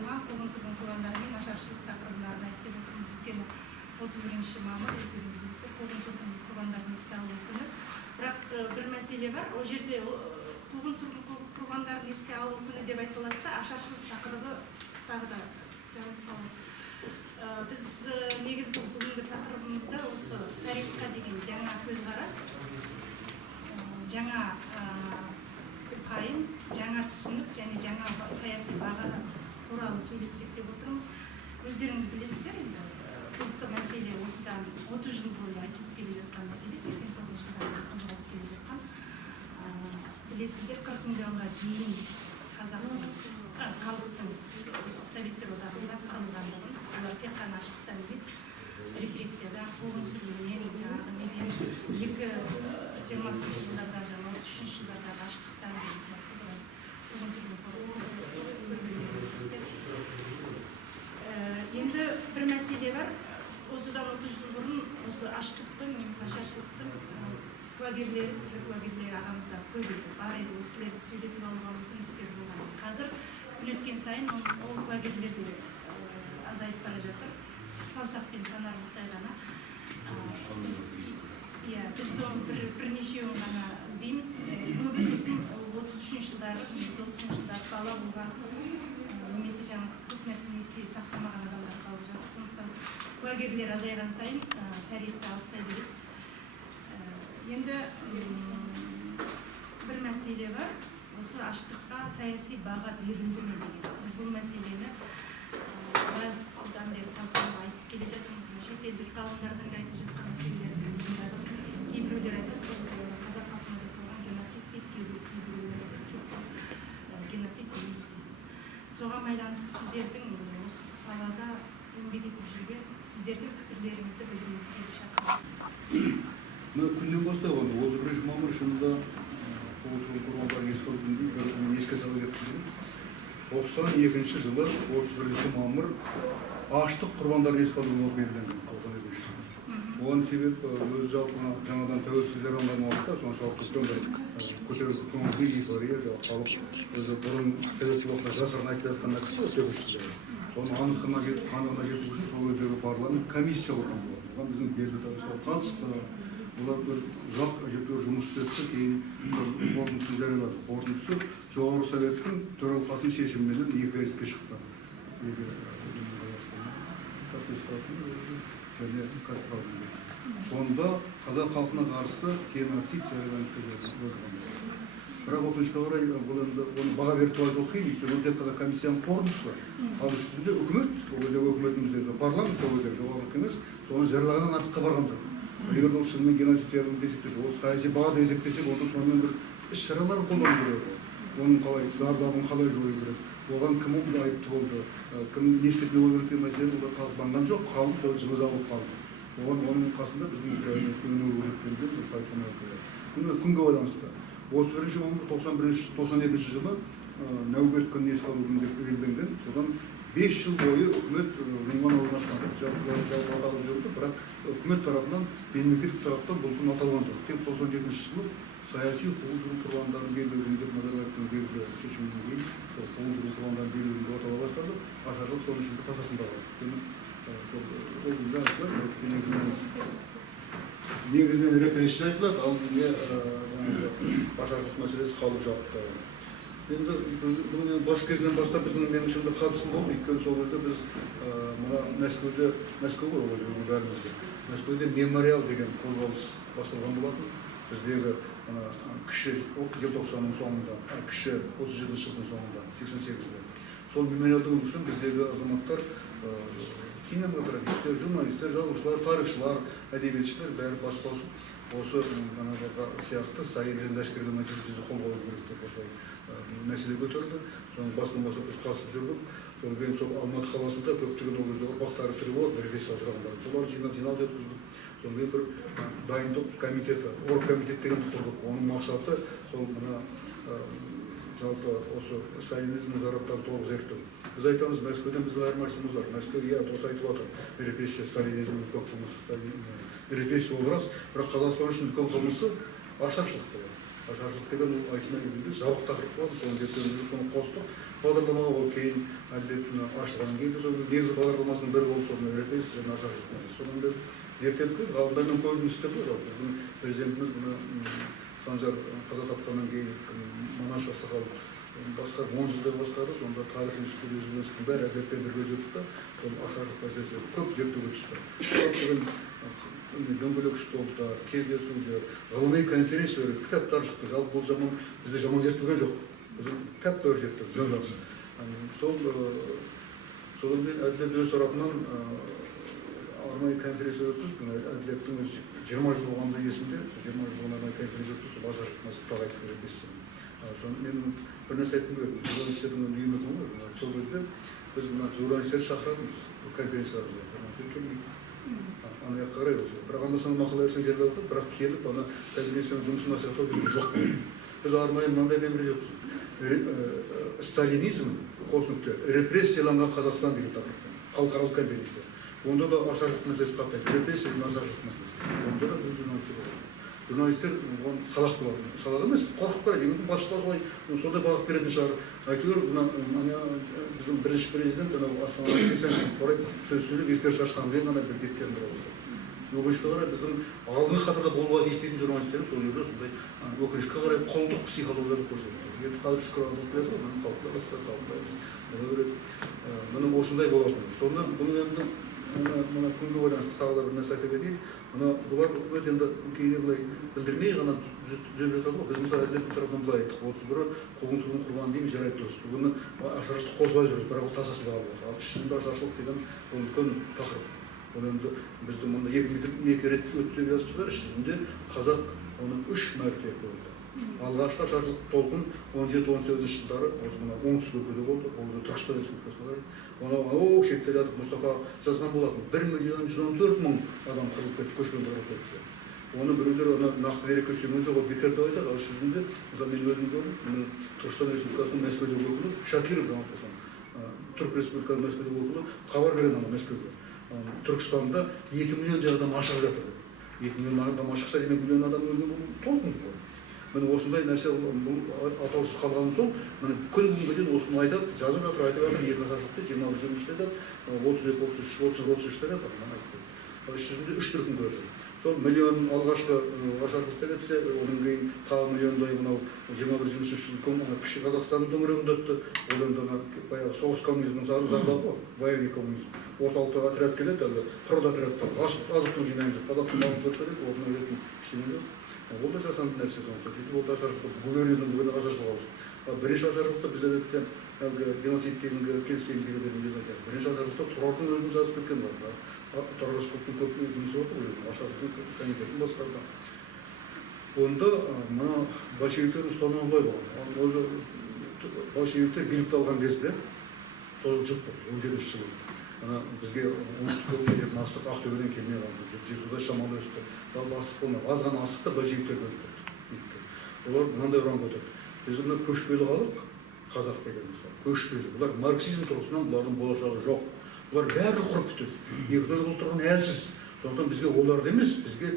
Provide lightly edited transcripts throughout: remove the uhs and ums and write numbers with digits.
болған қуғын-сүргін құрбандары мен ашаршылық тақырыбын айтып отырмыз. Өйткені 31 мамыр өздеріңіз білесіздер, қуғын-сүргін құрбандарын еске алу күні. Бірақ бір мәселе бар, ол жерде қуғын-сүргін құрбандарын еске алу күні деп айтылады да, ашаршылық тақырыбы тағы да жабылып қалады. Біз негізгі бүгінгі тақырыбымызда осы тарихқа деген жаңа көзқарас, жаңа пайым, жаңа түсінік және жаңа саяси баға туралы сөйлессек деп отырмыз. Өздеріңіз білесіздер, енді бұл мәселе осыдан 30 жыл бойы айтылып келе жатқан мәселе, 89 жылдан қозғалып келе жатқан. Білесіздер, 40 миллионға дейін халықтың Советтер одағында қырылғандығын, олар тек қана аштықтан емес, репрессияда, қуғын-сүргіннен, жаңағы 20-20 жылдарда, 33 жылдарда аштықтан енді бір мәселе бар. Осыдан 30 жыл бұрын осы аштықтың, немесе ашаршылықтың куәгерлері ағамызда көп еді. Бар еді, ол кісілерді сөйлетіп алуға мүмкіндіктер болған. Қазір күн өткен сайын ол куәгерлер де азайып бара жатыр. Саусақпен санарлықтай ғана. Біз бірнешеуін ғана іздейміз. Көбі сосын 33 жылдары, немесе 30 жылдары бала болған, немесе жаңағы көп нәрсені есте сақтамаған адамдар қалып жатыр. Сондықтан куәгерлер азайған сайын тарихты алыстай береді. Енді бір мәселе бар. Осы аштыққа саяси баға берілді ме деген. Біз бұл мәселені біраздан бері талқылауға айтып келе жатырмыз. Шетелдік ғалымдардың айтып жатқан мәселелерді тыңдадық. Кейбіреулер айтады, қазақ халқына жасалған геноцид дейді, кейбіреулер жоқ геноцид емес дейді. Соған байланысты сіздердің осы салада еңбек етіп жүрген сіздердің пікірлеріңізді білгіміз келіп жатыр. Күннен бастап 31 мамыр шынында қуғын-сүргін құрбандарын еске алу күнін еске салу деп тұрмыз. 92 жылы 31 мамыр аштық құрбандарын еске алу болып белгіленген. Оған себеп өз жалпы жаңадан тәуелсіздік алған уақытта соншалықты көтеріліп көңіл-күй эйфория, халық өзі бұрын тәуелсіздік уақытта жасырын айтып жатқан нәрсе өте күшті. Соны анығына жету үшін сол өздегі парламент комиссия құрған болатын. Біздің белді табысқа қатысты. Олар бір ұзақ әжептәуір жұмыс істетті, кейін қорытындысын жариялады. Қорытындысы жоғарғы советтің төралқасының шешімімен 2 еске шықты. Сонда қазақ халқына қарсы геноцид жарияланып келеді. Бірақ өкінішке қарай оны баға беріп қалуды қиын, өйткені тек қана комиссияның қорытындысы. Ал үстінде үкімет, ол жердегі үкіметімізде парламент, сол жердегі жоғарғы кеңес, соны жариялағаннан артыққа барған жоқ. Егер ол шынымен геноцид жарияланып есептесе, ол саяси бағада есептесе, онда сонымен бір іс-шаралар қолдану керек. Оның қалай зардабын қалай жою керек. Оған кім айыпты болды, кім не істеп болу керек деген мәселе олар талқыланған жоқ, халық сол жылы жабылып қалды. Оның қасында біздің күнге байланысты. 31 мамыр 92 жылы нәубет күнін еске алу күні деп белгіленген. Содан 5 жыл бойы үкімет жұмған орнатқан жалғалып жүрді, бірақ үкімет тарапынан, мемлекеттік тараптан бұл күн аталған жоқ. Тек 97 жылы саяси қуғын-сүргін құрбандарын белгілеу деп Назарбаевтың белгілі шешімінен кейін қуғын-сүргін құрбандарын белгілеу деп атала бастады. Ашаршылық соның ішінде тасасында қалды. Негізінен репрессия айтылады, ал ашаршылық мәселесі қалып жатты. Енді бұл бас кезінен бастап біздің менің шынында қатысым болды, өйткені сол кезде біз Мәскеу ғой өзіміздің бәрімізде. Мәскеуде мемориал деген қозғалыс басталған болатын. Біздегі кіші желтоқсанның соңында, кіші 37 жылдың соңында, 88-де. Сол мемориалдың үшін біздегі азаматтар, кинематографистер, журналистер, жазушылар, тарихшылар, әдебиетшілер бәрі бас қосып, осы сияқты Сталинизм әшкерелеу мәселесін қолға алу керек деп осылай мәселе көтерді. Соның басынан бастап біз қатысып жүрдік. Содан кейін сол Алматы қаласында көптеген ол кезде ұрпақтары тірі болып, репрессия ұшырағандар. Солар жинап өткіздік. Содан кейін бір дайындық комитеті, оргкомитет деген құрдық. Оның мақсаты сол жалпы осы сталинизмнің зардаптарын толық зерттеу. Біз айтамыз, Мәскеуден біздің айырмашылығымыз бар. Мәскеу дұрыс айтып отыр. Репрессия, сталинизм үлкен қылмысы, репрессия ол рас, бірақ Қазақстан үшін үлкен қылмысы ашаршылық болады. Ашаршылық деген ол айтылмай келгенде жабық тақырып болады. Соны зерттеуімізді қостық. бағдарлама ол кейін әділетін ашылған кейін біз негізгі бағдарламасының бірі болып соны репрессия және ашаршылық содан бері зерттедік ғалымдармен көбін істеп жүр біздің президентіміз мына Санжар қаза тапқаннан кейін Манаш Ақсақалов басқа 10 жылдай басқарды сонда тарих институты журналистің бәрі әдетпен бірге жүрдік та сол ашаршылық мәселесі көп зерттеуге түсті көптеген дөңгелек столдар кездесулер ғылыми конференциялар кітаптар шықты жалпы бұл жаман бізде жаман зерттелген жоқ біз кітаптар зерттедік жөн содан кейін әділет өз тарапынан арнайы конференция өткіздік әділеттің 20 жыл болғанда есімде 20 жыл арнайы конференция өткіздік сол ашаршылық мәселесі айтып берген соны мен бір нәрсе айтқым келеді журналистердің үйі ме ғой сол кезде біз мына журналистерді шақырамыз конференцияларға ана жаққа қарай бірақ анда санда мақала берсең жерде отырады бірақ келіп ана конференцияның жұмысын насихаттау деген жоқ біз арнайы мынандай беріп сталинизм қос нүкте репрессияланған Қазақстан деген тақырыппен халықаралық конференция онда да ашаршылық мәселесі қаптайды репрессия мен ашаршылық мәселесі онда да біз журналистер оған сабақ болады сабақ емес қорқып қарайды басшылар солай сондай бағыт беретін шығар әйтеуір біздің бірінші президент анау астанаға барып сөз сөйлеп ескеріс ашқаннан кейін ғана бір беттерін бұра бастады өкінішке қарай біздің алдыңғы қатарда болуға тиіс дейтін журналистеріміз сол жерде сондай өкінішке қарай құлдық психологияны көрсетті енді қазір шүкір алып келеді ғой қабылдаймыз мұның осындай болатын сонда бұның енді мына күнге байланысты тағы да бір нәрсе айта кетейін мына бұлар үкімет енді кейде былай білдірмей ғана түзеп жатады ғой біз мысалы әділет тарапынан былай айттық 31-і қуғын-сүргін құрбаны дейміз жарайды дұрыс бұны ашаршылықты қозғай жүрміз бірақ ол тасасында қалып отыр ал ішінде ашаршылық деген ол үлкен тақырып ол енді біздің мұнда екі рет өтті деп жазыпсыздар іс жүзінде қазақ оны 3 мәрте көрді алғашқы ашаршылық толқын 17-18 жылдары осы мына оңтүстік өлкеде болды ол Түркістан республикасында анау шетте жатып Мұстафа жазған болатын 1.114.000 адам қырылып кетті көшпенді қырылып кетті оны біреулер нақты дерекке сүйенген жоқ ол бекер деп айтады ал іс жүзінде мысалы мен өзім көрдім Түркістан республикасының Мәскеудегі өкілі Шакиров Түрік республикасының Мәскеудегі өкілі хабар берген ана Мәскеуге Түркістанда 2 миллиондай адам ашық жатыр 2 миллион адам ашықса демек миллион адам өлген бұл толық мүмкін ғой міне осындай нәрсе бұл атаусыз қалған соң міне күн бүгінге дейін осыны айтады жазып жатыр айтып жатыр екі ашаршылықты 20-23 айтады 32-33 айтады іс жүзінде 3 түркін көрді сол миллион алғашқы ашаршылықта кетсе одан кейін тағы миллиондай мынау 21-23 жыл кіші Қазақстанның төңірегінде өтті ол енді баяғы соғыс коммунизмнің зардабы ғой военный коммунизм орталықта отряд келеді әлгі құрыды отрядтар азық-түлік жинаймыз қазақтың малын көтереді орнына беретін ештеңе жоқ ол да жасанды нәрсе сондықтан сөйтіп ол да ашаршылық губернияның бүгін ашаршылық ауысты бірінші ашаршылықта біз әдетте әлгі геноцид дегенге келіспеймін дегендерін айтады бірінші ашаршылықта тұрардың өзін жазып кеткен бар тұрар рысқұловтың көп жұмысы бар ғой ашаршылық комитетін басқарды онда мына большевиктер ұстанымы былай болған өзі большевиктер билікті алған кезде сол жұт болды 17 жылы ана бізге оңтүстікке келетін астық Ақтөбеден келмей қалды жетісуда шамалы өсті жалпы астық болмай аз ғана астықты большевиктер бөліп олар мынандай ұран көтерді біз мына көшпелі халық қазақ деген мысалы көшпелі бұлар марксизм тұрғысынан бұлардың болашағы жоқ бұлар бәрі құрып бітеді екінші болып тұрған әлсіз сондықтан бізге оларды емес бізге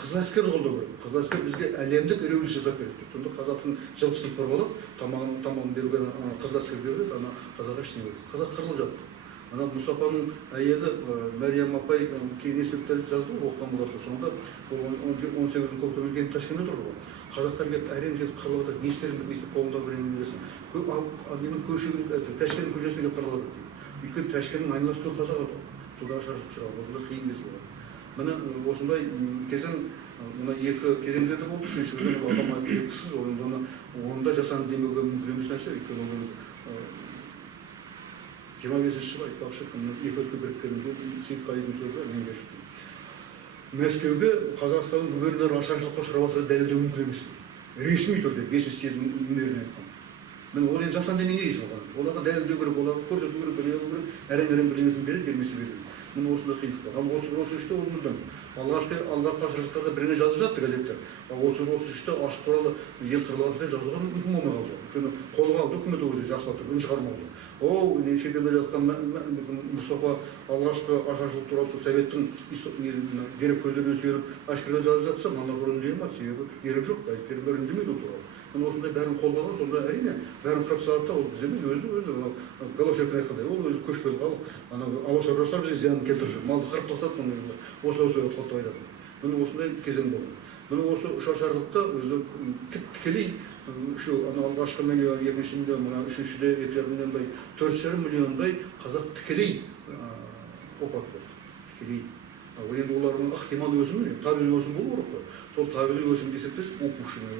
қызыл әскерді қолдау керек қызыл әскер бізге әлемдік революция жасап береді сонда қазақтың жылқысын қырып алып тамағын беруге қызыл әскер береді ана қазаққа ештеңе береді қазақ қырылып жатыр ана Мұстафаның әйелі Мәриям апай кейін есептерді жазды ғой оқыған болатын сонда 18-дің көктемнен кейін Ташкентте тұрды ғой қазақтар келіп әрең келіп қырылып жатыр не істерін білмей қолыңдағы бірдеңе бересің менің Ташкенттің көшесіне келіп қырылып жатыр дейді өйткені Ташкенттің айналасы толы қазақ еді сонда ашаршылық шығарады осындай қиын кез болады міне осындай кезең мына екі кезеңде де болды үшінші кезең адам айтып жеткісіз онда жасанды демеуге мүмкін емес нәрсе өйткені ол 25 жыл айтпақшы екі өлке біріккенінде Сейітқалидың сөзі менге шықты Мәскеуге Қазақстанның губернаторы ашаршылыққа ұшырап жатыр дәлелдеу мүмкін емес ресми түрде 5 съездің мэріне айтқан міне ол енді жасанды немене дейсің оған оларға дәлелдеу керек оларға көрсету керек білу керек әрең бірдеңесін береді бермесе береді міне осындай қиындық ал 33-те ол мүлдем алғашқы ашаршылықтарда біріне жазып жатты газеттер ал 33-те ашық туралы ел қырылады деп жазуға мүмкін болмай қалды өйткені қолға алды үкімет өзі жақсылап тұр үн шығармауды шетелде жатқан Мұстафа алғашқы ашаршылық туралы сол советтің дерек көздеріне сүйеніп ашкерлеп жазып жатса мыналар туралы үндей алмады себебі ерік жоқ газеттердің бәрі үндемейді ол туралы осындай бәрін қолға алған, сонда әрине бәрін қырып салады да, ол біз емес, өзі Голощекин айтқандай, ол өзі көшпелі халық, ауыл шаруашылықтар бізге зиянын келтіріп жүр, малды қырып тастады, осы қотты айтады. Міне осындай кезең болды. Міне осы шаршарлықта өзі тікелей алғашқы миллион, екінші миллион, мына үшіншіде 2,5 миллиондай, 4,5 миллиондай қазақ тікелей опат болды. Тікелей. Енді олардың ықтимал өсімі, табиғи өсім болу керек қой. Сол табиғи өсім десек те упущенный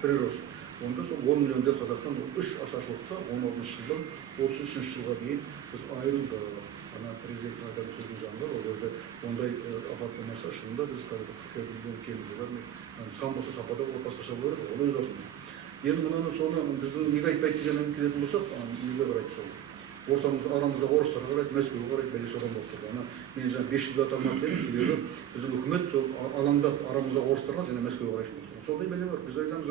прирост. Онда сол 10 миллиондай қазақтан 3 ашаршылықта 16 жылдан 33 жылға дейін біз айырылды. Ана президенттің айтқан сөздің жанында ол жерде ондай апат болмаса, шынында біз қазір 40 миллион кемді сан болса сапада басқаша болар еді, ол өз атымен. Енді мынаны соны біздің неге айтпайды дегеннен келетін болсақ, неге қарайды сол. Арамызда орыстар қарайды, Мәскеуге қарайды, бәле содан болып тұрды. Мен жаңа 5 жылда аталмады дедім, себебі біздің үкімет алаңдап арамызда орыстарға және Мәскеуге қарайды. Сондай бәле бар. Біз айтамыз,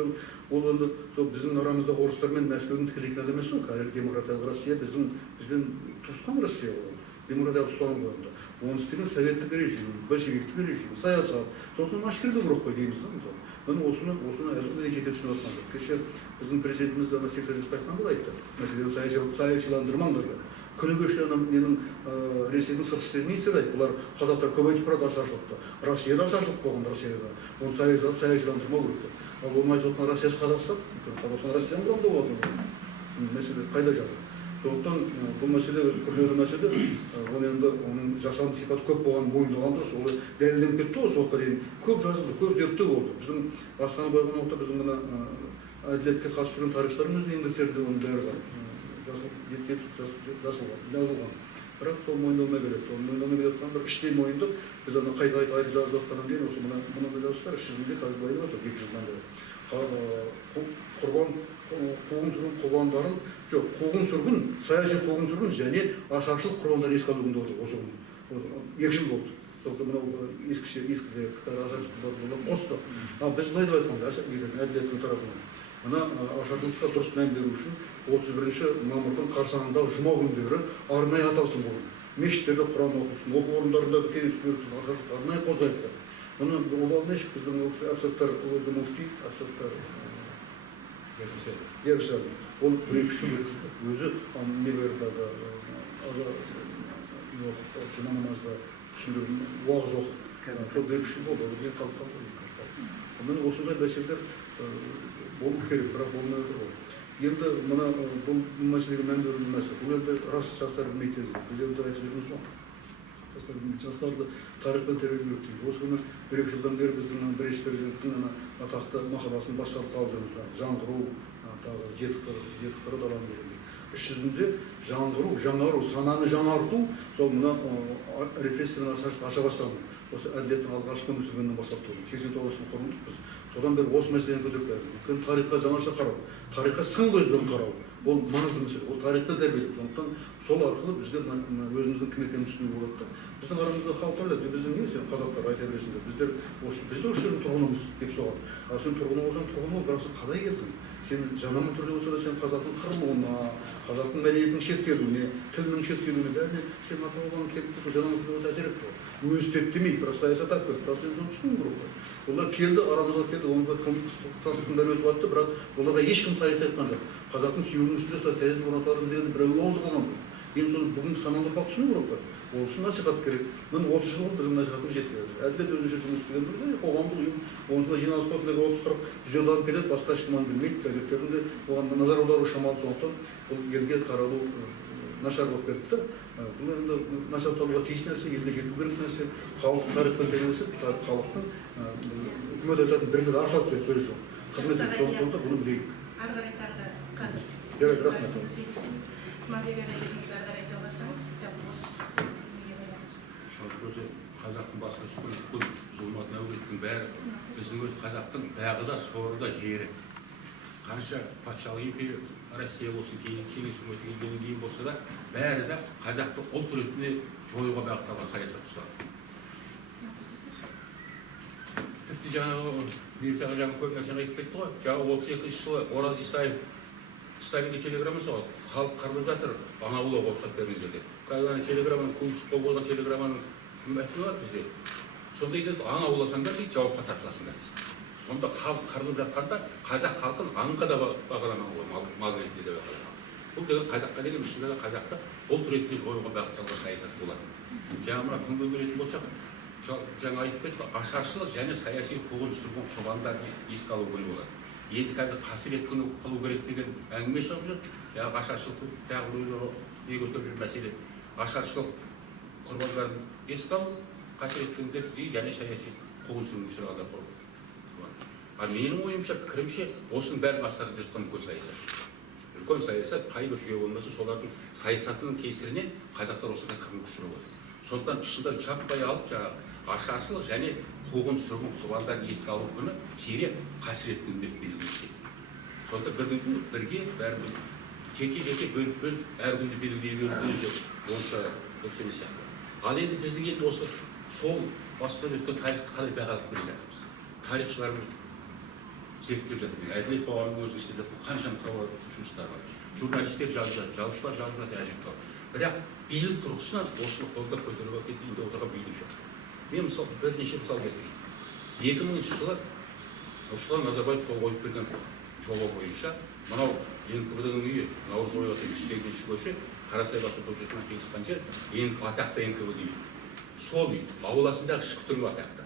ол енді біздің арамызда орыстар мен Мәскеудің тікелей кінәлі емес қой. Қазір демократиялық Россия бізбен туысқан Россия ол. Демократиялық ұстаным бойында. Оның істеген советтік режим, большевиктік режим, саясат. Сондықтан ашкерлеу керек қой дейміз да мысалы. Міне осыны әлі жете түсініп жатқан жоқ. Кеше біздің президентіміз ана сексенбесте айтқанда айтты. Мәселен саясиландырмаңдар деп. Күні кеше менің Ресейдің сыртқы істер министрі айтты. Бұлар қазақтар көбейтіп барады ашаршылықты. Россияда ашаршылық болған Россияда. Оны саясиландырмау керек деп. Ал оны айтып отқан Россиясы Қазақстан. Қазақстан Россияның құрамында болады. Мәселе қайда жатыр? Сондықтан бұл мәселе өзі күрделі мәселе. Оны енді оның жасанды сипаты көп болған мойындаған дұрыс. Ол дәлелденіп кетті осы уақытқа дейін. Көп жазылды, көп зерттеу болды. Біздің бастан қойған уақытта біздің мына әділетке қатысып жүрген тарихшыларымыздың еңбектерінде оның бәрі бар. Жазылған. Бірақ сол мойындалмай келеді. Ол мойындалмай келеді бір іштей мойындап, біз ана қайта айтып жазып жатқаннан кейін осы мынандай жазыстар іс жүзінде қазір байып жатыр 2 жылдан бері. Қуғын-сүргін құрбандарын, жоқ, қуғын-сүргін, саяси қуғын-сүргін және ашаршылық құрбандарын еске алу күні болды. Осы күні 2 жыл болды. Сондықтан мынау ескіде ашаршылық қосты. Біз былай деп айтқанда, әділеттің тарапынан. Мына ашаршылыққа дұрыс мән беру үшін 31 мамырдың қарсаңында жұма күндері арнайы аталсын болды. Мешіттерде Құран оқылсын, оқу орындарында кеңес берілсін, ашаршылық арнайы қозғайды. Мұны ол aldın біздің әпсаттар өзі муфти, әпсаттар Ербісәлі. Ол күрекші өзі не берді, жұма намазда түсіндіріп, уағыз оқып. Сол күрекші болды, ол ең қалып қалды. Мен осындай мәселелер болу керек, бірақ болмай отыр ғой. Енді мына бұл мәселеге мән беру мәселе. Бұл енді рас жастар білмейді. Біз енді айтып жүрміз ғой. Жастарды тарихпен тәрбиелеу керек дейді. Осы күні 1 жылдан бері біздің бірінші президенттің атақты мақаласын басшылыққа алып жүрміз. Жаңғыру, тағы жетістіктері даланы береді. Іс жүзінде жаңғыру, жаңару, сананы жаңарту, сол мына репрессияны аша бастады. Осы әділеттің алғашқы мүсіргеннен бастап тұрды. 89 жыл құрылдық біз. Содан бері осы мәселені көтеріп келдік. Өйткені тарихқа жаңаша қарау, тарихқа сын көзбен қарау. Ол маңызды мәселе. Ол тарихпен тәрбиелеу. Сондықтан сол арқылы бізге өзіміздің кім екенін түсіну болады. Біздің арамызда халықтар да біздің не сен қазақтар айта бересіңдер. Біз де осы жердің тұрғынымыз деп соғады. Ал сен тұрғыны болсаң тұрғыны бол, бірақ сен қалай келдің? Сен жаман түрде болса да сен қазақтың қырылуына, қазақтың мәдениетінің шектелуіне, тілінің шектелуіне бәріне сен ата болған келді, сол жаман түрде болса әсер етті. Өзі істеді демейді, бірақ саясат атып кетті. Бірақ сен соны түсіну керек қой. Олар келді, арамызға келді, оны қасықтың бәрі өтіп атты, бірақ оларға ешкім тарихты айтқан жоқ. Қазақтың сүйегінің үстінде саяси орнататын деген біреу ауызы қалған. Енді соны бүгінгі саналы ұрпақ түсіну керек қой. Ол үшін насихат керек. Міне 30 жыл біздің насихатымыз жетпей жатыр. Әділет өзінше жұмыс істеген бір қоғамдық ұйым, онысында жиналыс қосында 30-40 жүз адам келеді, басқа ешкім білмейді, газеттерінде оған назар аудару шамалы, сондықтан бұл елге таралу нашар болып кетті. Бұл енді насихатталуға тиіс нәрсе, елге жету керек нәрсе, халық тарихпен тәрбиелесіп, халықтың үкімет айтатын бірлігі арта түседі сөз жоқ. Қызмет етіп, сондықтан да бұны білейік. Ары қарай тағы қазір. Жарайды, рахмет. Қазақтың басқа сүрін зұлматын әулеттің бәрі, біздің өз қазақтың бағы да соры да жері. Қанша патшалық империя, Россия болсын, кеңес үкіметі келгеннен кейін болса да, бәрі де қазақты ұлт ретінде жоюға бағытталған саясат ұстады. Тіпті жаңағы Бейбітаға жаңа көп нәрсені айтып кетті ғой. Жаңағы 32 жылы Ораз Исаев Сталинге телеграмма соғады. Халық қырылып жатыр, ана ұлы рұқсат беріңіздер деп. Қазір телеграмманың көмісіп болған телеграмманың мәтіні бар бізде. Сонда айтады, ана уласаңдар дейді, жауапқа тартыласыңдар. сонда халық қырылып жатқанда қазақ халқын аңға да бағаламаған ғой, мал ретінде де бағаламаған. Бұл деген қазаққа деген ішінде де қазақты ұлт ретінде жоюға бағытталған саясат болады. Жаңа мына күнге келетін болсақ, жаңа айтып кетті, ашаршылық және саяси қуғын-сүргін құрбандарын еске алу күні болады. Енді қазір қасірет күні қылу керек деген әңгіме шығып жүр. Яғни ашаршылық тағы біреулер не көтеріп жүр мәселе. Ашаршылық құрбандарын еске алу, қасірет күні деп және саяси қуғын-сүргінге ұшырағандар құрбан. Ал менің ойымша, пікірімше, осының бәрін басқарып жатқан үлкен саясат. Үлкен саясат қай бір жүйе болмаса, солардың саясатының кесірінен қазақтар осындай қырғынға ұшырап отыр. Сондықтан шынында жаппай алып, жаңағы ашаршылық және қуғын-сүргін құрбандарын еске алу күні сирек қасірет күні деп белгіленсе. Сонда бір күнде бірге бәріміз жеке бөліп әр күнді белгілей беруіміз онша дұрыс емес сияқты. Ал енді біздің енді осы сол бастан өткен тарихты қалай бағалап келе жатырмыз. Тарихшыларымыз зерттеп жатыр. Әділет қоғамының өзі істеп жатқан қаншама жұмыстар бар. Журналистер жазып жатыр, жазушылар жазып жатыр, әжептәуір. Бірақ билік тұрғысынан осыны қолдап көтеріп әкетейін деп отырған билік жоқ. Мен мысалы бірнеше мысал келтірейін. 2000 жылы Нұрсұлтан Назарбаев қол қойып берген жоба бойынша мынау НКВД-ның үйі Наурызбай баты 108-ші көше, Қарасай баты көшесімен қиылысқан жер атақты НКВД үйі. Сол үй ауласындағы ішкі түрме атақты.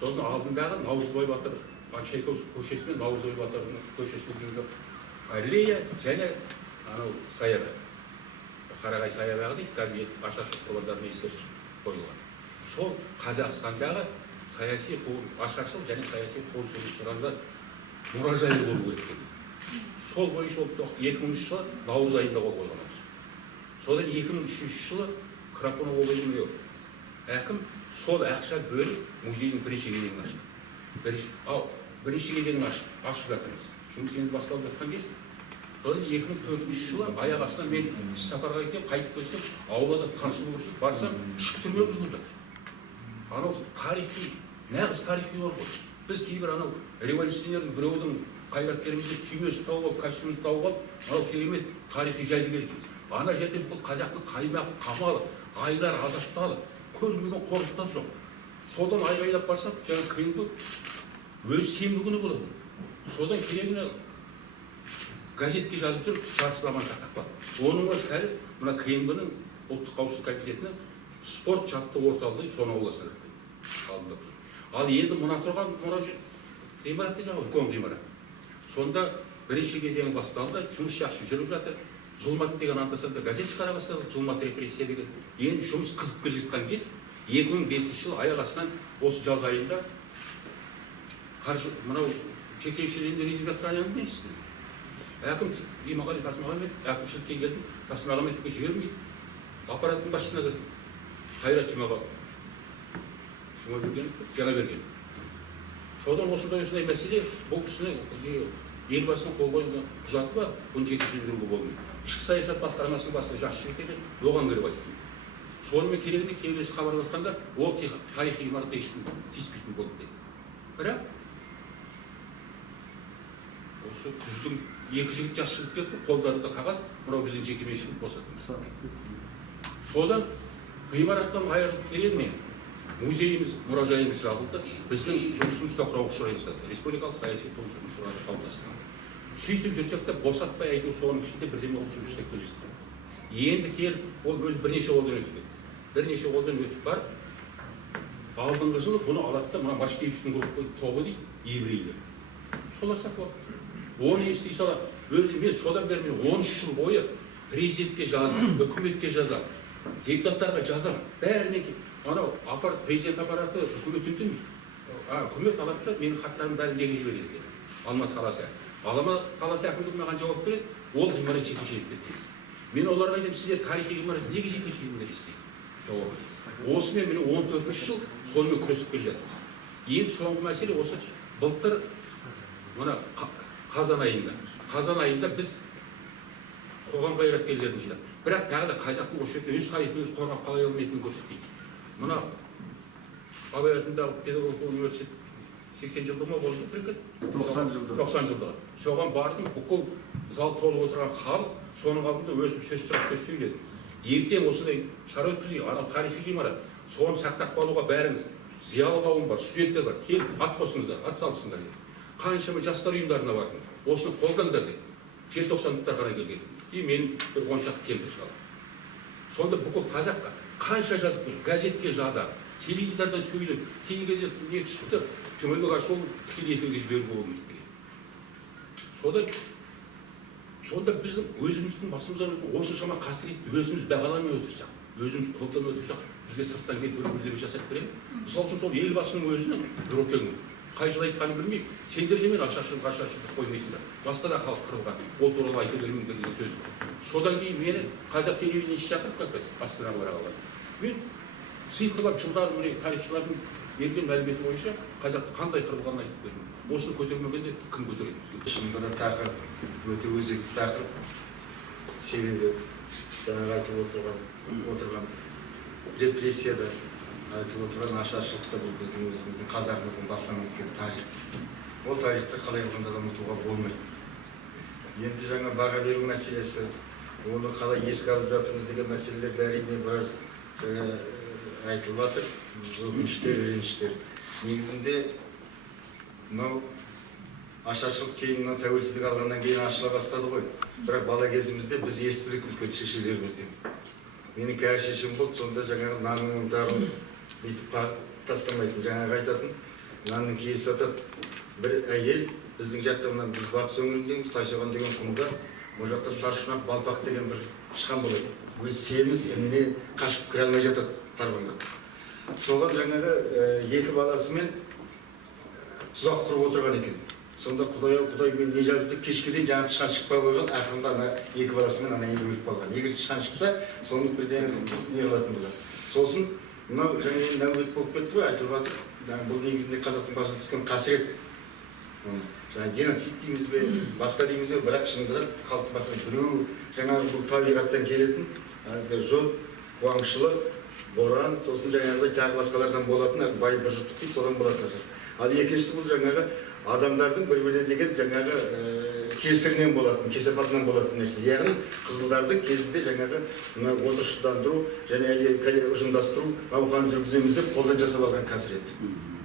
Сосын алдындағы Наурызбай батыр Чайковский көшесі мен Наурызбай батырдың көшесіне дейінгі аллея және анау саябақ. Қарағай саябағы дейді, қазір ашаршылық құрбандарына ескерткіш қойылған. Сол Қазақстандағы саяси ашаршылық және саяси қуғын-сүргінге ұшырағандар мұражайы болу керек. Сол бойынша 2000 жылы наурыз айында қол қойған. Содан 2003 жылы Крапонов облысының әкім сол ақша бөліп музейдің бірінші кезеңін ашты. Бірінші кезеңін ашып жатырмыз. Жұмыс енді басталып жатқан кез. Содан 2004 жылы аяқ астынан мен іссапарға келіп қайтып келсем, аулада қарсылық көрсетіп барсам, ішкі түрме бұзылып жатыр. Анау тарихи, нағыз тарихи бар ғой. Біз кейбір анау революционердің біреудің қайраткерімізді түймесін тауып алып, костюмін тауып алып, анау керемет тарихи жәдігер дейміз. Ана жерде бұл қазақтың қаймағы қамалы, айлар азапталып, көрмеген қорлықтар жоқ. Содан айғайлап барсам, жаңа қиынды өз сенбі күні болады. Содан керегіне газетке жазып жүріп, жартыламан шақтап қалды. Оның өзі кәрі, мына қиынбының ұлттық қауіпсіздік комитетінің спорт жаттығу орталығы соны ауласына алынды. Ал енді мына тұрған мұражай ғимаратты жаңа үлкен ғимарат. Сонда бірінші кезеңі басталды, жұмыс жақсы жүріп жатыр. Зұлмат деген анда-санда газет шығара бастады, зұлмат репрессия деген. Енді жұмыс қызып келе жатқан кез 2005 жыл аяқ астынан осы жаз айында мынау жекешелендер үйде жатқан әңгімесін. Әкім Иманғали Тасмағамбет әкімшілікке келдім, Тасмағамбетке жібермейді. Аппараттың басшысына кірдім. Қайрат Жаңаберген. Содан осындай мәселе, бұл кісінің елбасының қол қойған құжаты бар, бұны жекешелендіруге болмайды. Ішкі саясат басқармасының басында жас жігіт еді, оған кіріп айтты. Сонымен керегінде келесі хабарласқанда, ол тарихи ғимаратқа ешкім тиіспейтін болды дейді. Бірақ осы күздің екі жігіт жас жігіт келді, қолдарында қағаз, мынау біздің жеке меншігіміз босатты. Содан ғимараттан айырылып керегіне музейіміз, мұражайымыз жабылды, біздің жұмысымыз тоқырауға ұшырай бастады. Республикалық саяси қуғын-сүргін қауласынан. Сөйтіп жүрсек те босатпай айту соның ішінде бірдеме ол жұмыс істеп келе жатқан. Енді келіп, ол өзі бірнеше қолдан өтіп. Бірнеше қолдан өтіп бар. Алдыңғы жылы бұны алады да, мына Башкевичтің тобы дейді, еврейлер. Солар сатып. Оны ести сала, өзі мен содан бері мен 13 жыл бойы президентке жазам, үкіметке жазам, депутаттарға жазам, бәріне анау президент аппараты үкімет үнтін, үкімет алады да менің хаттарым бәрін неге жібереді. Алматы қаласы. Алматы қаласы әкімдігі маған жауап береді, ол ғимарат жекешелік кетті. Мен оларға айтамын, сіздер тарихи ғимарат неге жекешелік істейді? Жауап. Осымен міне 14 жыл сонымен күресіп келе жатырмыз. Ең соңғы мәселе осы былтыр мына қазан айында біз қоғам қайраткерлерін жинадық. Бірақ тағы да қазақтың осы жерде өз тарихын өзі қорғап қалай алмайтынын көрсетейді. Мына Абай атындағы педагогикалық университет 80 жылда ма болды екен? 90 жылда. Соған бардым, бүкіл зал толып отырған халық, соның алдында өзім сөз сөйледі. Ертең осындай шара өткізейік, анау тарихи ғимарат, соны сақтап қалуға бәріңіз зиялы қауым бар, студенттер бар, келіп ат қосыңыздар, ат салсыңдар деді. Қаншама жастар ұйымдарына бардым, осыны қолдаңдар деді. Желтоқсандықтар ғана келген. И мен бір 10 шақты келді шығалым. Сонда бүкіл қазаққа қанша жазып, газетке жазар, теледидардан сөйлеп, кей кезде не түсіпті, Жұмабек Ашол тікелей эфирге жіберіп болуы керек. Сонда біздің өзіміздің басымыздан осыншама қасіретті өзіміз бағаламай отырсақ, өзіміз қолдамай отырсақ, бізге сырттан келіп бір бірдеме жасап беремін. Мысалы үшін сол елбасының өзінің Нұрекеңнің қай жылы айтқанын білмеймін. Сендер немен ашаршылдық қоймайсыңдар. Басқа да халық қырылған. Ол туралы айта бермеймін деген сөз. Содан кейін мені қазақ телевидениесі шақырып как раз Астанаға бара қалады. Мен цифрлап жылдар міне тарихшылардың берген мәліметі бойынша қазақты қандай қырылғанын айтып бердім. Осыны көтермегенде кім көтереді? Шынында тақырып өте өзекті тақырып. Себебі жаңағы айтылып отырған репрессияда айтылып отырған ашаршылықта бұл біздің өзіміздің қазағымыздың басынан өткен тарих. Ол тарихты қалай қылғанда да ұмытуға болмайды. Енді жаңа баға беру мәселесі, оны қалай еске алып жатырмыз деген мәселелер әрине біраз айтылып жатыр. Өкініштер, реніштер. Негізінде мынау ашаршылық кейін тәуелсіздік алғаннан кейін ашыла бастады ғой. Бірақ бала кезімізде біз естідік үлкен шешелерімізден. Менің кәрі шешем болды, сонда жаңағы нанның ұнтағын бүйтіп тастамайтын, жаңағы айтатын, нанның киесі атады. Бір әйел, біздің жақта біз батыс өңіріндеміз, Тайшаған деген құмда, ол жақта Саршұнақ Балпақ деген бір тышқан болады. Өз семіз ініне қашып кіре алмай жатады тарбаңдап. Соған жаңағы екі баласымен тұзақ құрып отырған екен. Сонда Құдай мен не жазды, кешке дейін жаңа тышқан шықпай қойған, ақырында екі баласымен ана әйел өліп қалған. Егер тышқан шықса, соны бірден не қылатын болады. Сосын мынау жаңа нәубет болып кетті ғой, айтылып жатыр. Бұл негізінде қазақтың басына түскен қасірет. Жаңа геноцид дейміз бе, басқа дейміз бе, бірақ шынында халықтың басына біреу жаңағы бұл табиғаттан келетін жод, қуаңшылық, боран, сосын жаңағыдай тағы басқалардан болатын, бай бір жұттық дейді, содан болатын шығар. Ал екіншісі бұл жаңағы адамдардың бір-біріне деген жаңағы кесірінен болатын, кесапатынан болатын нәрсе. Яғни қызылдардың кезінде жаңағы отырықшыландыру және ұжымдастыру науқанын жүргіземіз деп қолдан жасап алған қасірет.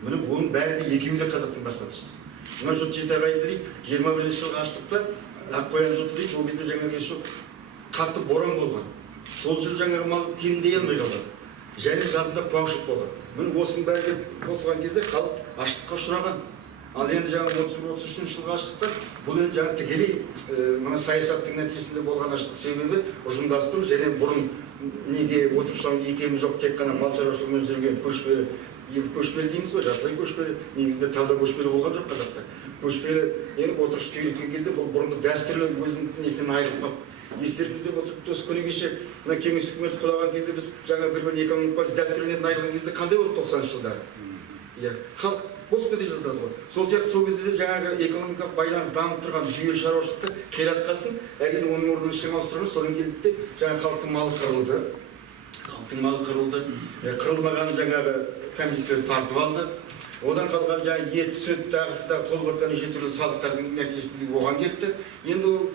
Міне оның бәрі де екеуі де қазақтың басына түсті. Мына жұрт жеті ағайынды дейді, 21-ші жылғы аштықта Аққоян жұрты дейді, ол кезде жаңағы қатты боран болған. Сол жылы жаңағы мал тиімдей алмай қалған. Және жазында қуаңшылық болған. Міне осының бәрі қосылған кезде халық аштыққа ұшыраған. Ал енді жаңағы 33-ші жылғы аштықта бұл енді жаңағы тікелей мына саясаттың нәтижесінде болған аштық себебі ұжымдастыру және бұрын неге отырушылар икемі жоқ, тек қана мал шаруашылығымен жүрген көшпелі, енді көшпелі дейміз ғой, жартылай көшпелі, негізінде таза көшпелі болған жоқ қазақта. Көшпелі енді отырыш түйреткен кезде бұл бұрынғы дәстүрлі өзінің несінен айырылып қалды. Естеріңізде болса, осы күні кеше мына кеңес үкіметі құлаған кезде біз жаңа бір-бірін экономикалық дәстүрінен айырылған кезде қандай болды 90-шы жылдары? Иә, халық бос кете жаздады ғой. Сол сияқты сол кезде де жаңағы экономикалық байланыс дамып тұрған жүйелі шаруашылықты қиратқасын, әрине оның орнын ішін ауыстырған, содан келді де жаңағы халықтың малы қырылды. Халықтың малы қырылды. Қырылмаған жаңағы комиссия тартып алды. Одан қалған жаңағы ет, сүт, тағысы да толғыртқан неше түрлі салықтардың нәтижесінде оған кетті. Енді ол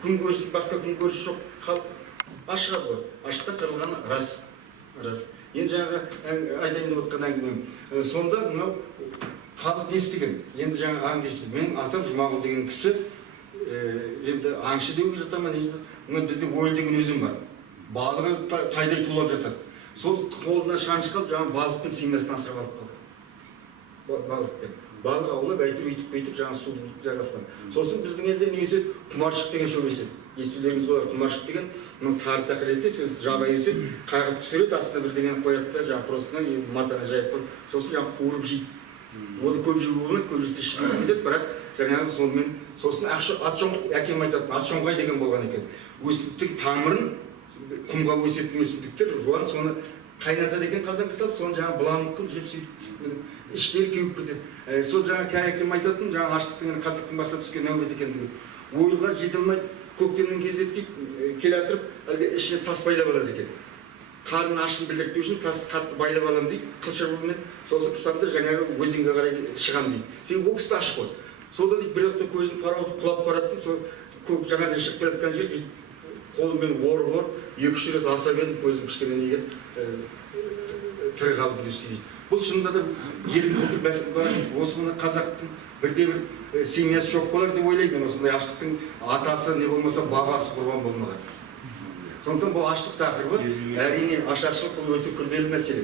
күнкөріс, басқа күнкөріс жоқ, халық ашырады ғой. Аштықта қырылғаны рас. Енді жаңағы айтайын деп отқан әңгімем. Сонда мынау халық не істеген? Енді жаңа аң дейсіз. Менің атам Жұмағұл деген кісі, енді аңшы деуге жата ма, не жата? Бізде ойыл деген өзім бар. Балығы тайдай тулап жатады. Сол қолына шаншық алып, жаңа балықпен семьясын асырап алып қалды. Балықпен. Балық аулап, әйтір үйтіп жаңа судың жағасынан. Сосын біздің елде не өседі? Құмаршық деген шөп өседі. Естулеріңіз болар, құмаршық деген, тары тақылетте, сөз жабай өседі, қағып түсіреді, астына бірдеңені қояды да, жаңа простына матаны жайып қойып, сосын жаңа қуырып жейді. Оны көп жеуге болмайды, көп жесе ішіне кетеді, бірақ жаңағы сонымен, сосын әкем айтатын, атшоңғай деген болған екен. Өсімдіктің тамырын, құмға өсетін өсімдіктер, жуан, соны қайнатады екен қазанға салып, соны жаңа бұланып қылып жеп сөйтіп, іштері кеуіп кетеді. Сол жаңа әкем айтатын, жаңа аштықтың қазақтың басына түскен нәубет екендігі. Ойылға жете алмайды, көктемнен кезеді дейді, келе атырып, ішіне тас байлап алады екен. Қарның ашын білдіртпеу үшін тасты қатты байлап алам дейді, қылшырғымен, сосын қысамды жаңағы өзенге қарай шығам дейді. Себебі ол кісі ашық қой. Сонда дейді, бір уақытта көзін қарауытып құлап барады дейді, сол жаңадан шығып келе жатқан жер дейді, қолымен ор-ор, 2-3 рет аса беріп, көзім кішкене неге тірі қалды деп сөйлейді. Бұл шынында да елдің осы мына қазақтың бірде-бір семьясы жоқ болар деп ойлаймын. Осындай аштықтың атасы не болмаса бабасы құрбан болмаған. Сондықтан бұл аштық тақырыбы әрине ашаршылық бұл өте күрделі мәселе.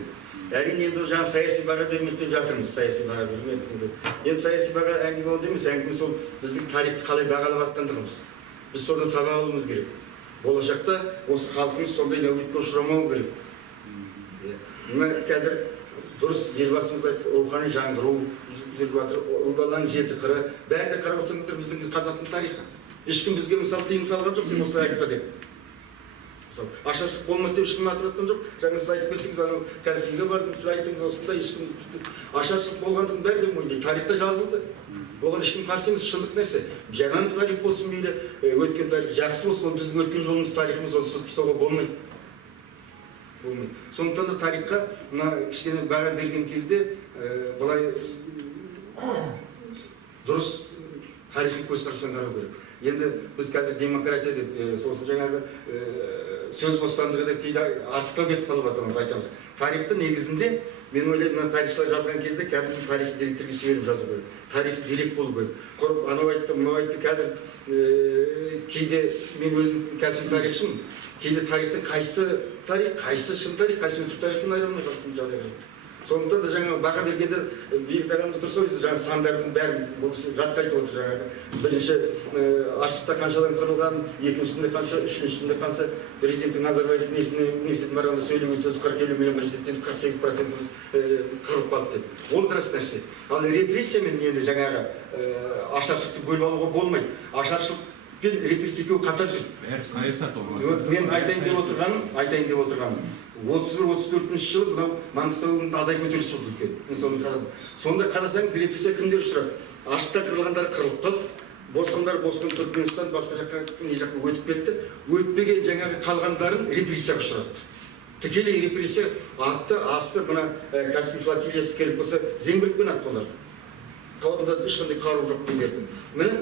Әрине енді жаңа саяси баға бермейді деп жатырмыз, саяси баға бермейді. Енді саяси баға әңгіме ол емес, әңгіме сол біздің тарихты қалай бағалап жатқандығымыз. Біз содан сабақ алуымыз керек. Болашақта осы халқымыз сондай нәубетке ұшырамау керек. Мына қазір дұрыс елбасымыз айтты, рухани жаңғыру жүріп жатыр, ұлы даланың жеті қыры. Бәрі де қарап отырсаңыздар біздің қазақтың тарихы. Ешкім бізге мысалы тыйым салған жоқ, сен осылай айтпа деп. Ашаршылық болмайды деп ешкім айтып жатқан жоқ. Жаңа сіз айтып кеттіңіз, анау Казгинге бардым, сіз айттыңыз осындай ешкім ашаршылық болғандығын бәрі де мойындайды. Тарихта жазылды. Оған ешкім қарсы емес, шындық нәрсе. Жаман тарих болсын мейлі, өткен тарих жақсы болсын, ол біздің өткен жолымыз, тарихымыз, оны сызып тастауға болмайды. Сондықтан да тарихқа мына кішкене баға берген кезде былай дұрыс тарихи көзқараспен қарау керек. Енді біз қазір демократия деп, сосын жаңағы сөз бостандығы деп кейде артықтау кетіп қалып жатырмыз, айтамыз. Тарихты негізінде мен ойлаймын, мына тарихшылар жазған кезде кәдімгі тарихи деректерге сүйеніп жазу керек. Тарихи дерек болу керек. Құрып анау айтты, мынау айтты. Қазір кейде мен өзім кәсіби тарихшымын. Кейде тарихтың қайсы тарих, қайсы шын тарих, қайсы өтірік тарихын айыра алмай қалатын жағдай. Сондықтан да жаңа баға бергенде бейбіт ағамыз дұрыс айтты, жаңа сандардың бәрін бұл кісі жатқа айтып отыр. Жаңағы бірінші аштықта қаншадан қырылған, екіншісінде қанша, үшіншісінде қанша. Президенттің Назарбаев университетіне барғанда сөйлеген сөз 40 миллион президенттен 48%-іміз қырылып қалды деді. Ол дұрыс нәрсе. Ал репрессиямен енді жаңағы ашаршылықты бөліп алуға болмайды. Ашаршылық пен репрессия екеуі қатар жүр. Бәрі саясат ол. Мен айтайын деп отырғаным 31-34 жылы мынау Маңғыстау адай көтеріліс болды үлкен. Мен соны қарадым. Сонда қарасаңыз репрессия кімдер ұшырады? Аштықта қырылғандар қырылып қалды. Босқындар Түркменстан басқа жаққа не жаққа өтіп кетті. Өтпеген жаңағы қалғандарын репрессияға ұшырады. Тікелей репрессия атты, асты, мына Каспий флотилиясы керек болса зеңбірекпен атты оларды. Қолында ешқандай қару жоқ дегендердің. Міне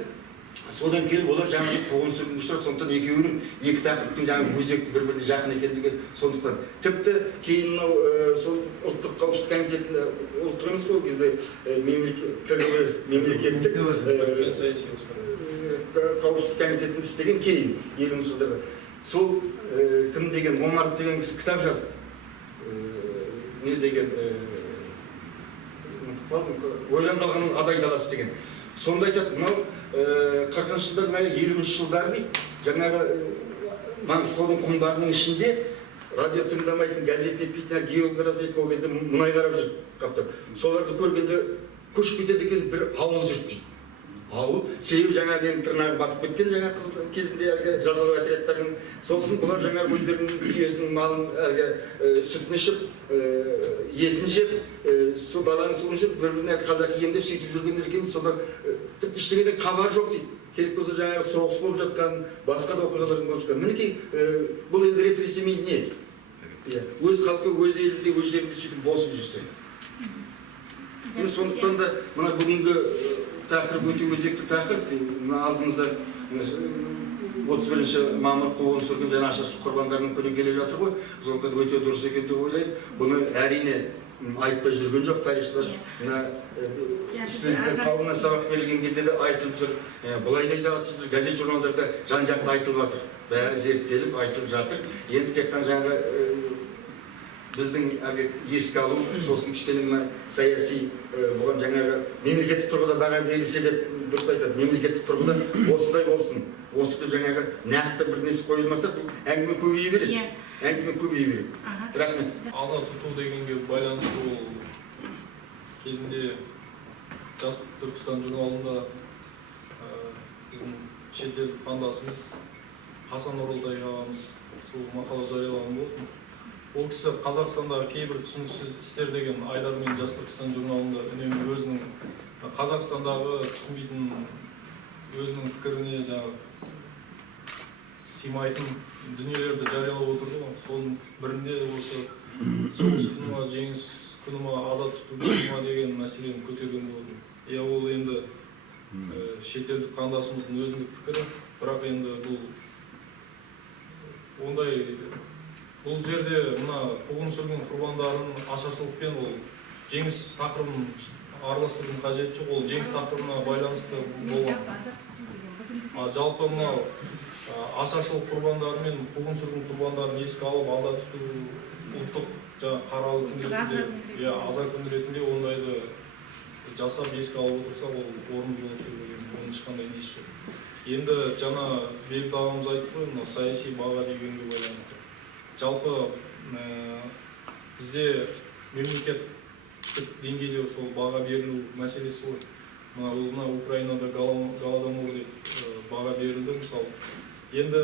содан келіп олар жаңағы қуғын-сүргінге ұшырады. Сондықтан екеуінің екі тақырыптың жаңағы өзекті бір-біріне жақын екендігі сондықтан. Тіпті кейін мынау сол ұлттық қауіпсіздік комитетінде ұлттық емес қой ол кезде мемлекеттік қауіпсіздік комитетінде істеген кейін 20 жылдарда. Сол кім деген Омаров деген кісі кітап жазды. Не деген ойлан қалғанның адай даласы деген. Сонда айтады, мынау 40-шы жылдар, 50-шы жылдар дейді, жаңағы Маңғыстаудың құмдарының ішінде радио тыңдамайтын, газет етпейтін, геолог разведка ол кезде мұнай қарап жүр қаптап. Соларды көргенде көшіп кетеді екен бір ауыл жүрді дейді. Ауыл, себебі жаңағы тырнағы батып кеткен жаңа кезінде жазалау отрядтарының, сосын бұлар жаңағы өздерінің түйесінің малын сүтін ішіп, етін жеп, сол даланың суын ішіп, бір-біріне қазақ емдеп сөйтіп жүргендер екен, сонда ештеңеден хабар жоқ дейді. Керек болса жаңағы соғыс болып жатқан, басқа да оқиғалардың болып жатқан. Мінекей бұл енді репрессия не? Өз халқы, өз елінде, өз жерінде сөйтіп босып жүрсе. Сондықтан да мына бүгінгі тақырып өте өзекті тақырып. Алдымызда 31-ші мамыр қуғын-сүргін және ашаршылық құрбандарының күні келе жатыр ғой. Сондықтан өте дұрыс екен деп ойлаймын. Бұны әрине айтпай жүрген жоқ тарихшылар. Студенттер қауымына сабақ берілген кезде де айтылып жүр. Бұлай да айтылып жүр. Газет журналдарда жан-жақты айтылып жатыр. Бәрі зерттеліп айтылып жатыр. Енді тек қана жаңағы біздің еске алу, сосын кішкене саяси бұған жаңағы мемлекеттік тұрғыда баға берілсе деп дұрыс айтады. Мемлекеттік тұрғыда осындай болсын. Осы деп жаңағы нақты бір нәрсе қойылмаса, әңгіме көбейе береді. Әңгіме көбейе береді. Рахмет. Аза тұту дегенге байланысты ол кезінде Жас Түркістан журналында біздің шетелдік қандасымыз Хасан Оралтай ағамыз сол мақала жариялаған болатын. Ол кісі Қазақстандағы кейбір түсініксіз істер деген айдармен Жас Түркістан журналында үнемі өзінің Қазақстандағы түсінбейтін өзінің пікіріне жаңағы сыймайтын дүниелерді жариялап отырды ғой. Соның бірінде осы соғыс күні ма, жеңіс күні ма, аза тұту күні ма деген мәселені көтерген болатын. Ол енді шетелдік қандасымыздың өзіндік пікірі, бірақ енді бұл жерде мына қуғын-сүргін құрбандарын ашаршылықпен ол жеңіс тақырыбын араластырудың қажеті жоқ, ол жеңіс тақырыбына байланысты болған. Жалпы мынау ашаршылық құрбандары мен қуғын-сүргін құрбандарын еске алып, алда тұту ұлттық қаралы күн ретінде, аза күн ретінде ондайды жасап еске алып отырсақ, ол орынды болады деп ойлаймын. Оның ешқандай несі жоқ. Енді жаңа Бейбіт ағамыз айтты ғой, мына саяси баға дегенге байланысты. Жалпы бізде мемлекеттік деңгейде сол баға берілу мәселесі ғой. Мына Украинада Голодомор деп баға берілді мысалы. Енді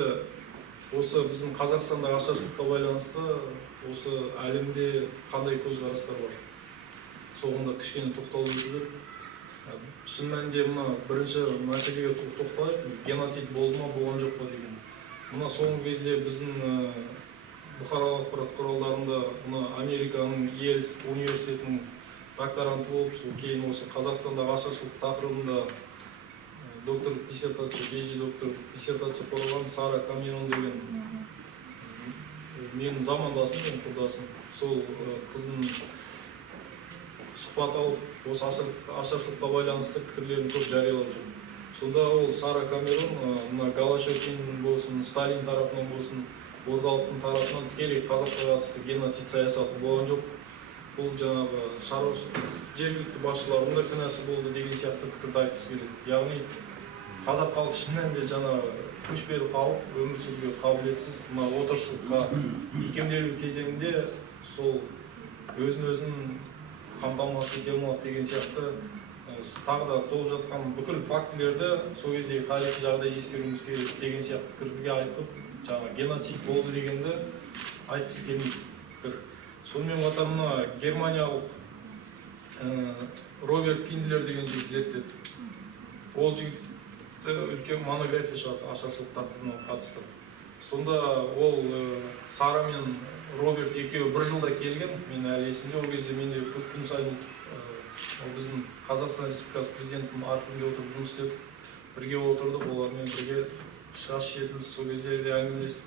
осы біздің Қазақстанда ашаршылыққа байланысты осы әлемде қандай көзқарастар бар? Соғында кішкене тоқталып өтіп, шын мәнінде мына бірінші мәселеге тоқталайық, геноцид болды ма, болған жоқ па деген. Мына соңғы кезде біздің бұқаралық ақпарат құралдарында мына Американың Йелс университетінің докторанты болып, сол кейін осы Қазақстандағы ашаршылық тақырыбында докторлық диссертация, PhD докторлық диссертация қорғаған Сара Камерон деген менің замандасым, менің құрдасым. Сол қыздың сұхбат алып, осы ашаршылыққа байланысты пікірлерін көп жариялап жүр. Сонда ол Сара Камерон, мына Голощекин болсын, Сталин тарапынан болсын, орталықтың тарапынан тікелей қазаққа қатысты геноцид саясаты болған жоқ. Бұл жаңағы жергілікті басшылардың да кінәсі болды деген сияқты пікірді айтқысы келеді. Яғни қазақ халқы шын мәнінде жаңағы көшпелі халық, өмір сүруге қабілетсіз, мына отырықшылыққа икемделу кезеңінде сол өзін қамтамасыз ете алмады деген сияқты тағы да толып жатқан бүкіл фактілерді сол кездегі тарихи жағдай ескеруіміз керек деген сияқты пікірге айтып, жаңағы геноцид болды дегенді айтқысы келмейді. Сонымен қатар мына германиялық Роберт Киндлер деген жігіт зерттеді. Ол жігітті үлкен монография шығарды ашаршылық тақырыбына қатысты. Сонда ол Сара мен Роберт екеуі бір жылда келген, мен әлі есімде, ол кезде менде күн сайын біздің Қазақстан Республикасы президентінің архивінде отырып жұмыс істедік. Бірге отырдық, олармен бірге түсі ас жедіміз, сол кезде де әңгімелестік.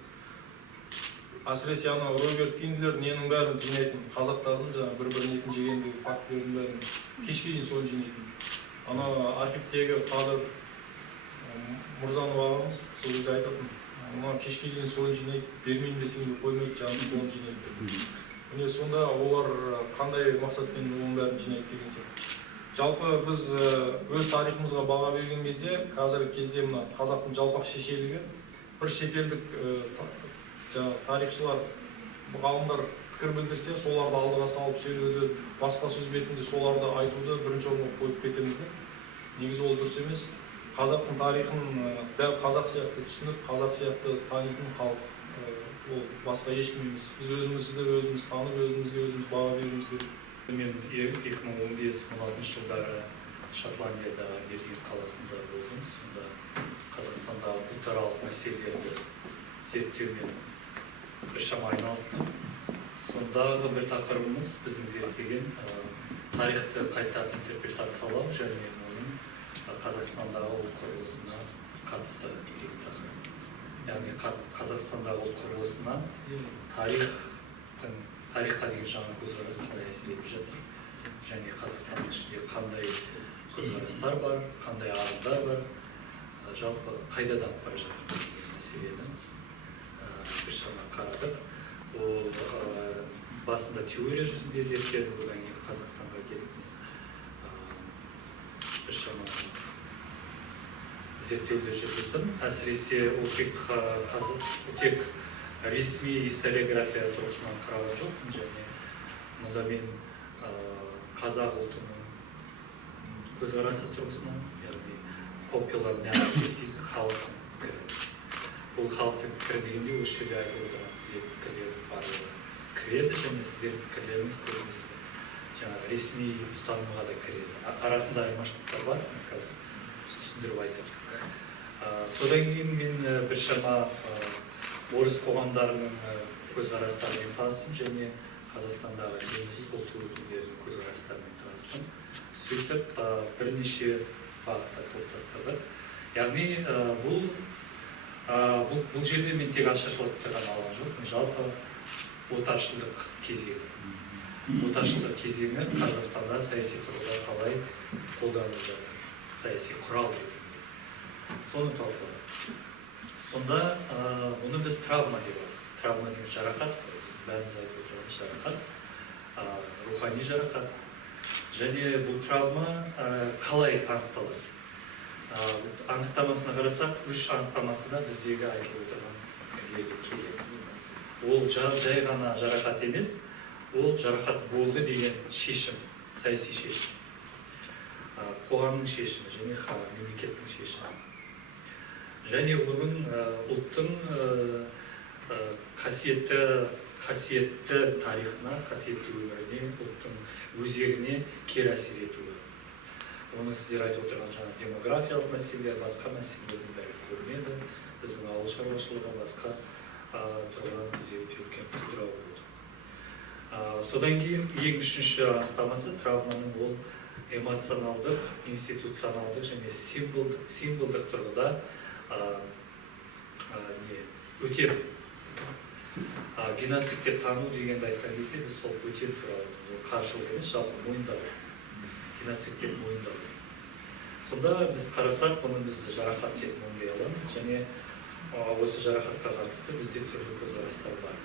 Әсіресе ана Роберт Киндлер ненің бәрін жинайтын, қазақтардың жаңа бір-бірін етін жегендегі фактілердің бәрін кешке дейін соны жинайтын. Ана архивтегі Қадыр Мұрзанов ағамыз сол кезде айтатын, ана кешке дейін соны жинайды, бермеймін десең де қоймайды, жаңағы соны жинайды. Міне сонда олар қандай мақсатпен оның бәрін жинайды деген сияқты. Жалпы біз өз тарихымызға баға берген кезде, қазіргі кезде мына қазақтың жалпақ шешелігі бір шетелдік тарихшылар, ғалымдар пікір білдірсе, соларды алдыға салып сөйлеуді, басқа сөз бетінде соларды айтуды бірінші орынға қойып кетеміз. Негізі ол дұрыс емес. Қазақтың тарихын дәл қазақ сияқты түсініп, қазақ сияқты танитын халық ол басқа ешкім емес. Біз өзімізді өзіміз танып, өзімізге өзіміз баға беруіміз керек. Мен 2015-16 жылдары Шотландияда Берлин қаласында болдым. Сонда Қазақстандағы ұлтаралық мәселелерді зерттеумен біршама айналыстым. Сондағы бір тақырыбымыз біздің зерттеген тарихты қайта интерпретациялау және оның Қазақстандағы ұлт құрылысына қатысы деген тақырыбымыз. Яғни Қазақстандағы ұлт құрылысына тарихқа деген жаңа көзқарас қандай әсер етіп жатыр, және Қазақстанның ішінде қандай көзқарастар бар, қандай ағымдар бар, жалпы қайда дамып бара жатыр мәселені біршама қарадық. Ол басында теория жүзінде зерттедік, одан кейін Қазақстанға келіп біршама зерттеулер жүргіздім. Әсіресе ол тек ресми историография тұрғысынан қараған жоқпын, және мұнда мен қазақ ұлтының көзқарасы тұрғысынан, яғни popular narrative халықтың пікірі. Бұл халықтың пікірі дегенде осы жерде айтып отырған сіздердің пікірлердің барлығы кіреді, және сіздердің пікірлеріңіз көбінесе жаңағы ресми ұстанымға да кіреді. Арасында айырмашылықтар бар, қазір түсіндіріп айтып. Содан кейін мен біршама орыс қоғамдарының көзқарастарымен таныстым, және Қазақстандағы неміс ұлт өкілдерінің көзқарастарымен таныстым. Сөйтіп бірнеше бағытта топтастырдық. Яғни бұл жерде мен тек ашаршылықты ғана алған жоқпын, жалпы отаршылдық кезеңі. отаршылдық кезеңі Қазақстанда саяси тұрғыда қалай қолданылып жатыр, саяси құрал ретінде. Соны талқыладық. Сонда оны біз травма деп алдық. Травма деген жарақат, біз бәріміз айтып отырғанымыз жарақат, рухани жарақат. Және бұл травма қалай анықталады? Анықтамасына қарасақ, 3 анықтамасы да біздегі айтылып отырған келеді. Ол жай ғана жарақат емес, ол жарақат болды деген шешім, саяси шешім. Қоғамның шешімі және мемлекеттің шешімі. Және оның ұлттың қасиетті тарихына, қасиетті өміріне, ұлттың өзегіне кері әсер етуі. Оны сіздер айтып отырған жаңа демографиялық мәселелер, басқа мәселелердің бәрі көрінеді. Біздің ауыл шаруашылығы басқа тұрған бізде үлкен құлдырау болды. Содан кейін ең үшінші анықтамасы травманың ол эмоционалдық, институционалдық және символдық тұрғыда өтем. Геноцид деп тану дегенді айтқан кезде біз сол өтем туралы, қаржылық емес, жалпы мойындау. Геноцид деп мойындау. Сонда біз қарасақ, бұны біз жарақат деп мойындай аламыз, және осы жарақатқа қатысты бізде түрлі көзқарастар бар.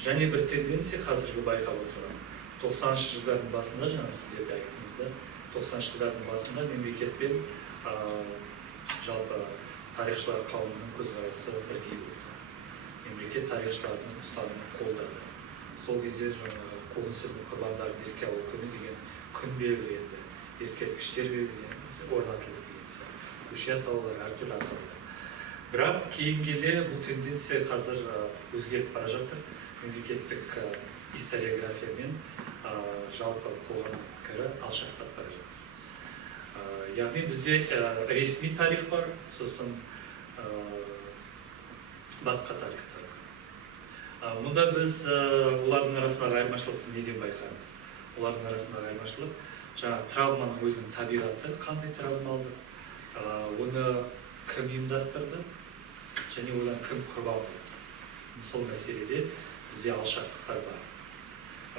Және бір тенденция қазіргі байқап отырған. 90-шы жылдардың басында, жаңа сіздер де айттыңыздар, 90-шы жылдардың басында мемлекет пен жалпы тарихшылар қауымының көзқарасы бірдей болды. Мемлекет тарихшылардың ұстанымын қолдады. Сол кезде жаңағы қуғын-сүргін құрбандарын еске алу күні деген күн белгіленді, ескерткіштер белгіленді, орнатылды деген сияқты. Көше атаулар, әртүрлі атаулар. Бірақ кейін келе бұл тенденция қазір өзгеріп бара жатыр. Мемлекеттік историография мен жалпы қоғам пікірі алшақтап бара жатыр. Яғни бізде ресми тарих бар, сосын басқа тарихтар бар. Мұнда біз олардың арасындағы айырмашылықты неден байқаймыз? Олардың арасындағы айырмашылық жаңа травманың өзінің табиғаты, қандай травма алды, оны кім ұйымдастырды және одан кім құрбан болды. Сол мәселеде бізде алшақтықтар бар.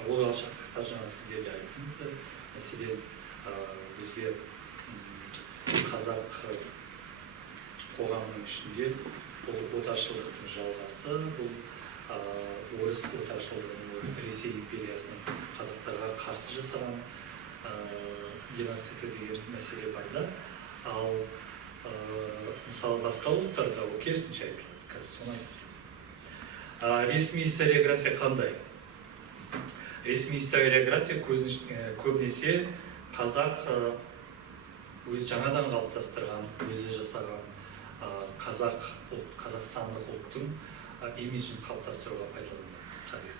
Ол алшақтықтар жаңа сіздер де айттыңыздар. Мәселен, бізге қазақ қоғамының ішінде бұл отаршылдықтың жалғасы, бұл орыс отаршылдығының Ресей империясының қазақтарға қарсы жасаған геноциді деген мәселе бар да. Ал мысалы басқа ұлттарда ол керісінше айтылады. Қазір соны айтады. Ресми историография қандай? Ресми историография көбінесе қазақ өзі жаңадан қалыптастырған, өзі жасаған қазақстандық ұлттың имиджін қалыптастыруға пайдаланады.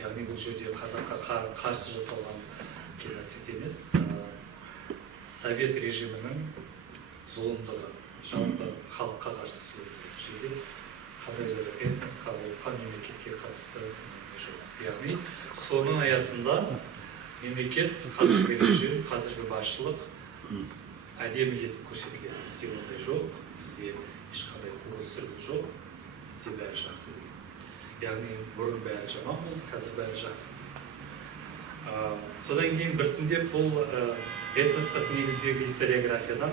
Яғни бұл жерде қазаққа қарсы жасалған геноцид емес, совет режимінің зұлымдығы, жалпы халыққа қарсы зұлымдығы. Қандай бір этносқа, ұлтқа, мемлекетке қатысты жоқ. Яғни соның аясында мемлекет, қазіргі режим, қазіргі басшылық әдемі етіп көрсетіледі. Бізде ондай жоқ, бізде ешқандай қуғын-сүргін жоқ, бізде бәрі жақсы. Яғни бұрын бәрі жаман болды, қазір бәрі жақсы. Содан кейін біртіндеп бұл этностық негіздегі историографиядан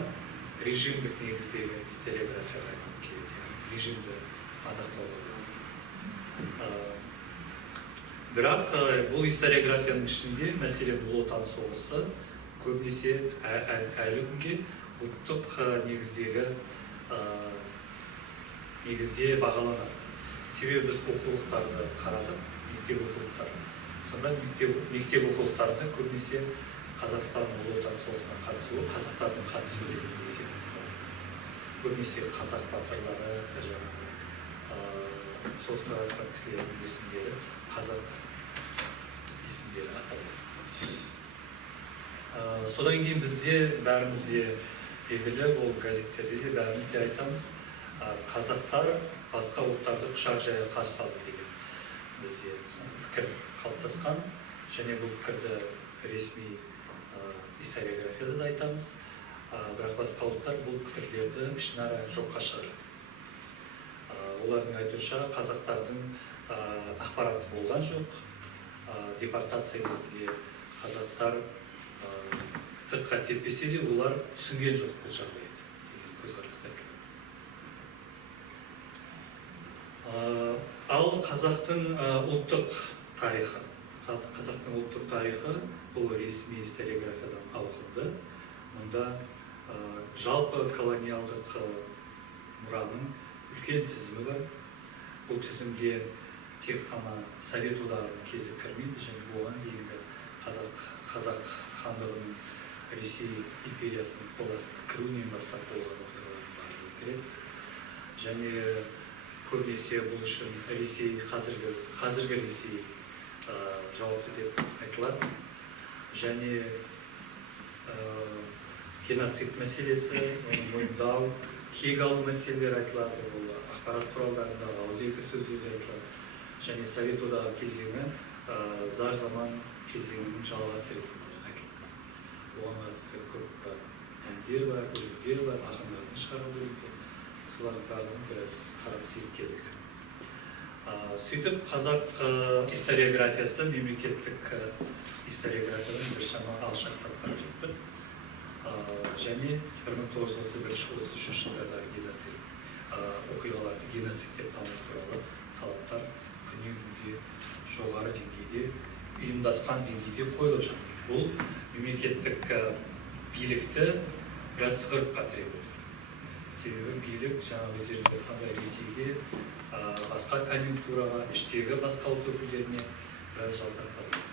режимдік негіздегі историографияға келеді. Режимді мадақтауға lazım. Бірақ бұл историографияның ішінде мәселен Ұлы Отан соғысы көбінесе әлі күнге ұлттық негізде бағаланады. Себебі біз оқулықтарды қарадық, мектеп оқулықтарын. Сонда мектеп оқулықтарында көбінесе Қазақстанның Ұлы Отан соғысына қатысуы, қазақтардың қатысуы деген есеп. Көбінесе қазақ батырлары, соғысқа қатысқан кісілердің есімдері, қазақ есімдері аталады. Содан кейін бізде бәрімізде белгілі, ол газеттерде де бәріміз де айтамыз, қазақтар басқа ұлттарды құшақ жая қарсы алды деген бізде пікір қалыптасқан, және бұл пікірді ресми историографияда да айтамыз, бірақ басқа ұлттар бұл пікірлерді ішінара жоққа шығарады. Олардың айтуынша қазақтардың ақпараты болған жоқ, депортация кезінде қазақтар сыртқа теппесе де олар түсінген жоқ бұл жағдайды деген көзқарастар. Ал қазақтың ұлттық тарихы. Қазақтың ұлттық тарихы бұл ресми историографиядан ауқымды. Мұнда жалпы колониалдық мұраның үлкен тізімі бар. Бұл тізімге тек қана Совет одағының кезі кірмейді, және оған дейінгі қазақ хандығының Ресей империясының қол астына кіруінен бастап болған оқиғалардың барлығы кіреді. Және көбінесе бұл үшін Ресей, қазіргі Ресей жауапты деп айтылады. Және геноцид мәселесі, мойындау, кек алу мәселелері айтылады. Ол ақпарат құралдарындағы ауызекі сөздерде айтылады. Және Совет одағы кезеңі зар заман кезеңінің жалғасы ретінде айтылады. Оған қатысты көп әндер бар, өлеңдер бар, ақындардың шығарған өлеңдер. Солардың барлығын біраз қарап зерттедік. Сөйтіп, қазақ историографиясы мемлекеттік историографиядан біршама алшақтап бара жатты. Және 1931-33 жылдардағы геноцид оқиғаларды геноцид деп тану туралы талаптар күннен күнге жоғары деңгейде, ұйымдасқан деңгейде қойылып жатыр. Бұл мемлекеттік билікті біраз тығырыққа тіреп отыр. Себебі билік жаңа өздеріңіз айтқандай Ресейге, басқа конъюнктураға, іштегі басқа ұлт өкілдеріне біраз жалтақтап отыр.